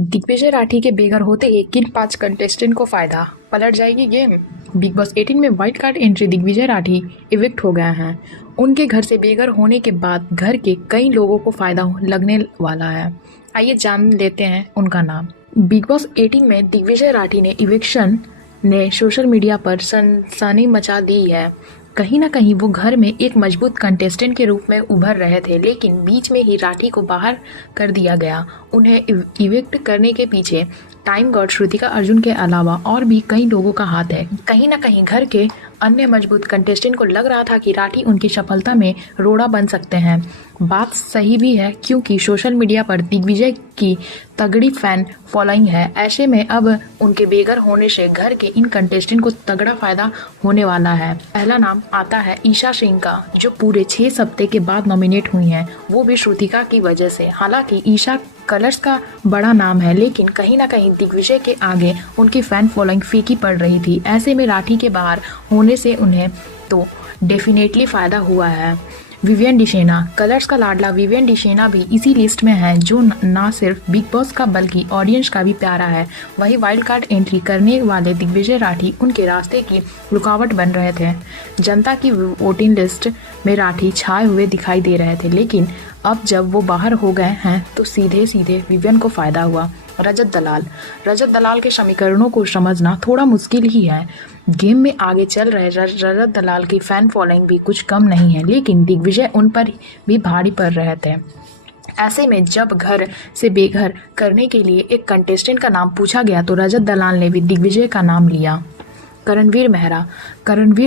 दिग्विजय राठी के बेघर होते ही किन 5 कंटेस्टेंट को फायदा, पलट जाएगी गेम। बिग बॉस 18 में wild card entry Digvijay Rathi evict हो गए हैं। उनके घर से बेघर होने के बाद घर के कई लोगों को फायदा लगने वाला है। आइए जान लेते हैं उनका नाम। बिग बॉस 18 में दिग्विजय राठी ने इविक्शन ने सोशल मीडिया पर सनसनी मचा दी है। कहीं ना कहीं वो घर में एक मजबूत कंटेस्टेंट के रूप में उभर रहे थे, लेकिन बीच में ही राठी को बाहर कर दिया गया। उन्हें इविक्ट करने के पीछे टाइम गॉड श्रुतिका अर्जुन के अलावा और भी कई लोगों का हाथ है। कहीं ना कहीं घर के अन्य मजबूत कंटेस्टेंट को लग रहा था कि राठी उनकी सफलता में रोड़ा बन सकते हैं। बात सही भी है, क्योंकि सोशल मीडिया पर दिग्विजय की तगड़ी फैन फॉलोइंग है। ऐसे में अब उनके बेघर होने से घर के इन कंटेस्टेंट को तगड़ा फायदा होने वाला है। पहला नाम आता है ईशा सिंह का, जो पूरे 6 हफ्ते के बाद नॉमिनेट हुई हैं, वो भी श्रुतिका की वजह से। हालांकि ईशा कलर्स का बड़ा नाम है, लेकिन कहीं ना कहीं दिग्विजय के आगे उनकी फैन फॉलोइंग फीकी पड़ रही थी। ऐसे में राठी के बाहर होने से उन्हें तो डेफिनेटली फायदा हुआ है। विवियन डिशेना, कलर्स का लाडला विवियन डिशेना भी इसी लिस्ट में है, जो ना सिर्फ बिग बॉस का बल्कि ऑडियंस का भी प्यारा है। वही वाइल्ड कार्ड एंट्री करने वाले दिग्विजय राठी उनके रास्ते की रुकावट बन रहे थे। जनता की वोटिंग लिस्ट में राठी छाए हुए दिखाई दे रहे थे, लेकिन अब जब वो बाहर हो गए हैं तो सीधे सीधे विवियन को फायदा हुआ। रजत दलाल के समीकरणों को समझना थोड़ा मुश्किल ही है। गेम में आगे चल रहे रजत दलाल की फैन फॉलोइंग भी कुछ कम नहीं है, लेकिन दिग्विजय उन पर भी भारी पड़ रहे थे। ऐसे में जब घर से बेघर करने के लिए एक कंटेस्टेंट का नाम पूछा गया तो रजत दलाल ने भी दिग्विजय का नाम लिया। करणवीर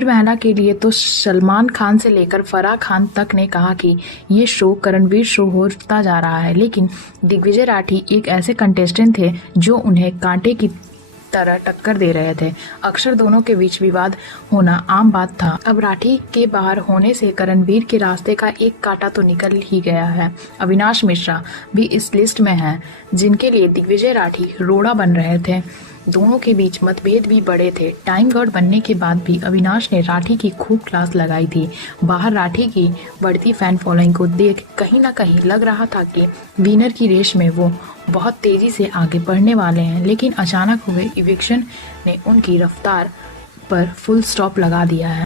मेहरा के लिए तो सलमान खान से लेकर फराह खान तक ने कहा कि ये शो करणवीर शो होता जा रहा है, लेकिन दिग्विजय राठी एक ऐसे कंटेस्टेंट थे जो उन्हें कांटे की तरह टक्कर दे रहे थे। अक्सर दोनों के बीच विवाद होना आम बात था। अब राठी के बाहर होने से करणवीर के रास्ते का एक कांटा तो निकल ही गया है। अविनाश मिश्रा भी इस लिस्ट में हैं, जिनके लिए दिग्विजय राठी रोड़ा बन रहे थे। दोनों के बीच मतभेद भी बड़े थे। टाइम गॉड बनने के बाद भी अविनाश ने राठी की खूब क्लास लगाई थी। बाहर राठी की बढ़ती फैन फॉलोइंग को देख कहीं ना कहीं लग रहा था कि विनर की रेस में वो बहुत तेजी से आगे बढ़ने वाले हैं, लेकिन अचानक हुए इविक्शन ने उनकी रफ्तार पर फुल स्टॉप लगा दिया है।